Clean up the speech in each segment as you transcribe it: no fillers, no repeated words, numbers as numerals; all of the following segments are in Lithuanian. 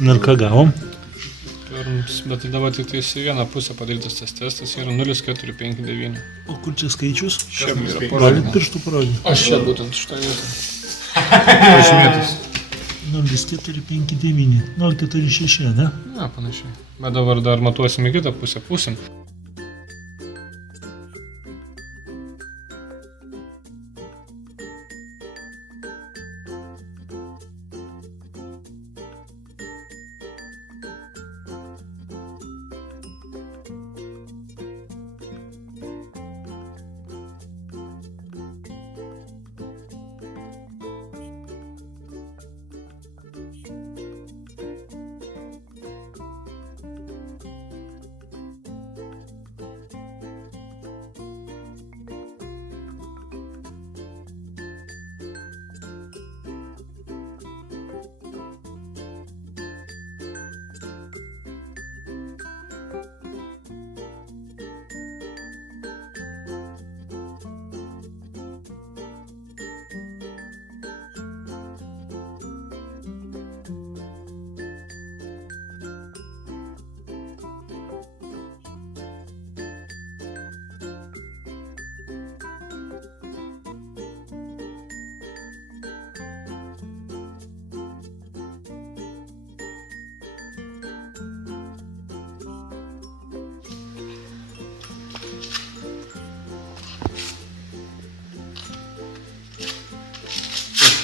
Na ir ką gavom? Bet dabar tik tais į vieną pusę padarytas tas testas yra 0,459. O kur čia skaičius? Čia yra Galit parodyti. pirštų parodyti? Aš čia būtent šitą vietą. Pažymėtas. 0,459. 0,46, ne? Na, panašiai. Bet dabar dar matuosim į kitą pusę. Pusėm.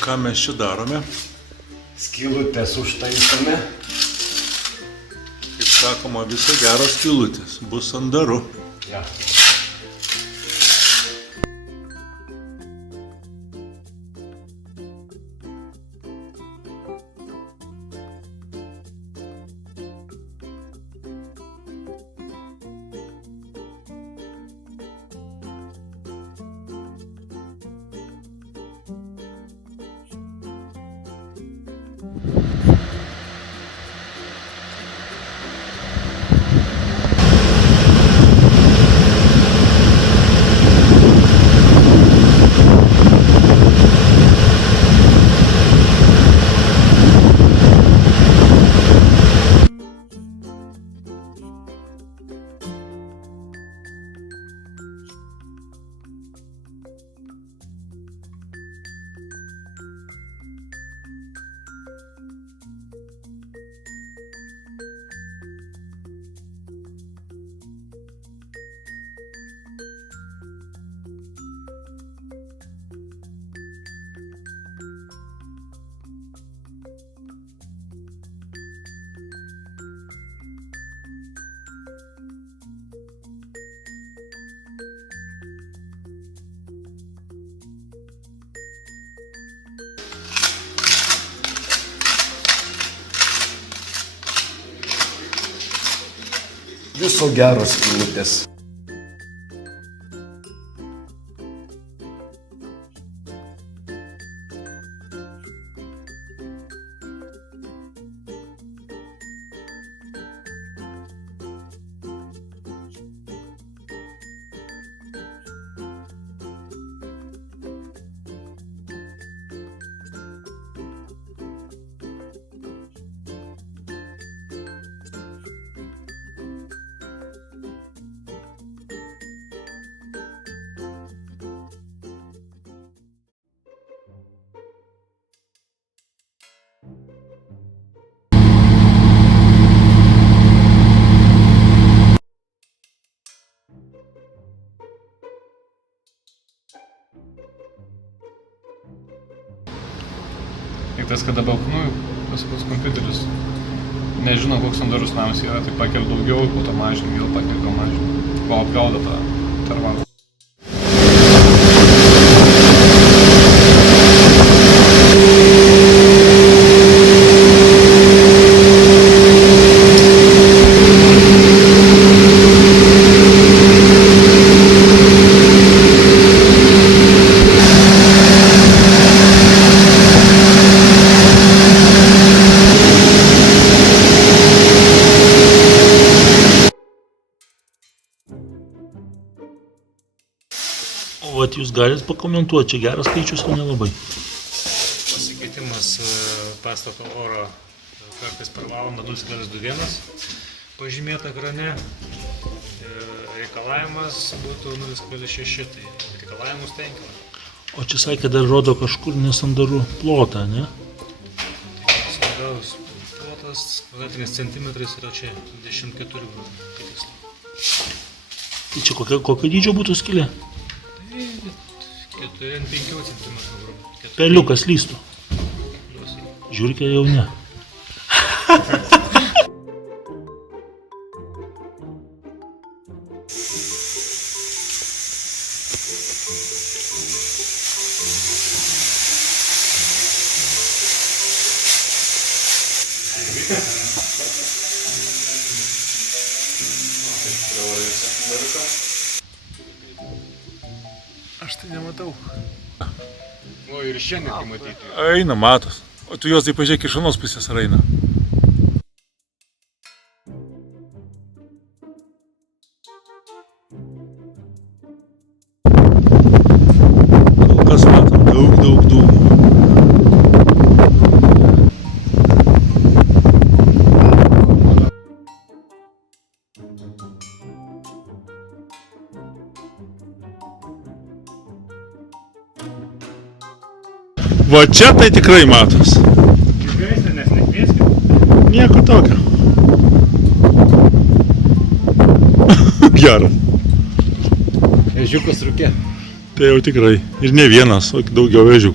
Ką mes čia darome? Skylutės užtaisome. Kaip sakoma, viso geros skylutės. Bus sandaru. Ja. Viso geros skylutės. Tik tas, kada balkonuoju, tas pats kompiuteris nežino, koks sandarus namas yra, tai pakeliu daugiau, po to mažinu, vėl pakeliu mažinu, kol apgauda tą intervalą. O jūs galite pakomentuoti, čia geras skaičius, o nelabai? Pasikeitimas pastato oro Kartais per valandą 0,21 pažymėta ekrane. Reikalavimas būtų 0,6, tai reikalavimus tenkina. O čia sakė, dar rodo kažkur nesandarų plotą, ne? Sandarus plotas kvadratiniais centimetrais yra čia 24 būtų. Tai čia kokio dydžio būtų skylė? Tai 4-5 cm. Peliukas lystų. Žiūrkė jau ne. Aš tai nematau. O ir šiandien tai matyti. Eina, matos. O tu jos tai pažiūrėk iš anos pusės ar eina. Kol kas matom daug dūmų. Va čia tai tikrai matos. Tikrai, nes nekvieskit. Nieko tokio. Geras. Ežiukas rūkė. Tai jau tikrai. Ir ne vienas, o daugiau ežių.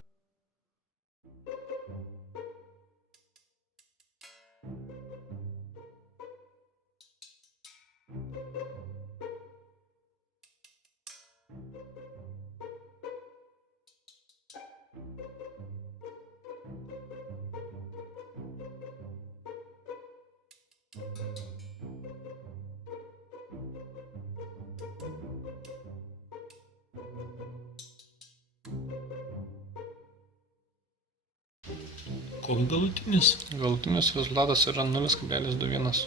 Koks galutinis? Galutinis rezultatas yra 0,21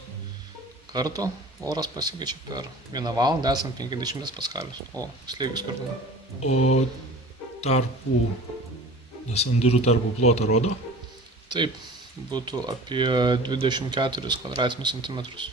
karto. Oras pasikeičia per 1 valandą esant 50 paskalius, o slėgis skirtumą. O tarpų, nesandarių tarpų plotą rodo? Taip, būtų apie 24 kvadratinius centimetrus.